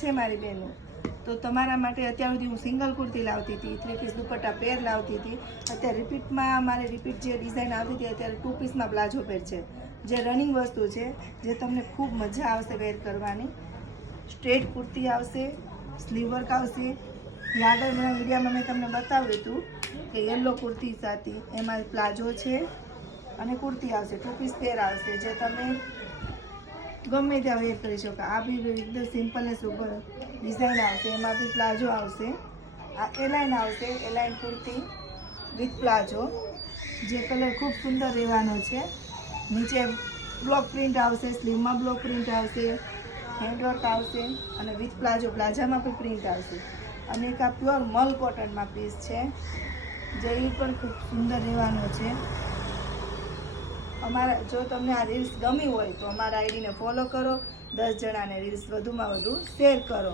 છે મારી બહેનો, તો તમારા માટે અત્યાર સુધી હું સિંગલ કુર્તી લાવતી હતી, 3 પીસ દુપટ્ટા પેર લાવતી હતી. અત્યારે રિપીટમાં મારે રિપીટ જે ડિઝાઇન આવતી હતી અત્યારે 2 પીસમાં પ્લાઝો પેર છે, જે રનિંગ વસ્તુ છે, જે તમને ખૂબ મજા આવશે વેર કરવાની. સ્ટ્રેટ કુર્તી આવશે, સ્લીવ વર્ક આવશે. આગળના વિડીયોમાં મેં તમને બતાવ્યું હતું કે યલો કુર્તી હતી, એમાં પ્લાઝો છે અને કુર્તી આવશે, 2 પીસ પેર આવશે, જે તમે ગમે ત્યાં વેર કરી શકો. આ બી એકદમ સિમ્પલ ને સુપર ડિઝાઇન આવશે, એમાં બી પ્લાઝો આવશે. આ એલાઇન આવશે, એલાઇન કુર્તી વિથ પ્લાઝો, જે કલર ખૂબ સુંદર રહેવાનો છે. નીચે બ્લોક પ્રિન્ટ આવશે, સ્લીવમાં બ્લોક પ્રિન્ટ આવશે, હેન્ડવર્ક આવશે અને વિથ પ્લાઝો, પ્લાઝામાં પણ પ્રિન્ટ આવશે. અને એક આ પ્યોર મલ કોટનમાં પીસ છે, જે એ પણ ખૂબ સુંદર રહેવાનો છે. અમારા જો તમને આ રીલ્સ ગમી હોય તો અમારા આઈડીને ફોલો કરો, 10 જણાને રીલ્સ વધુમાં વધુ શેર કરો.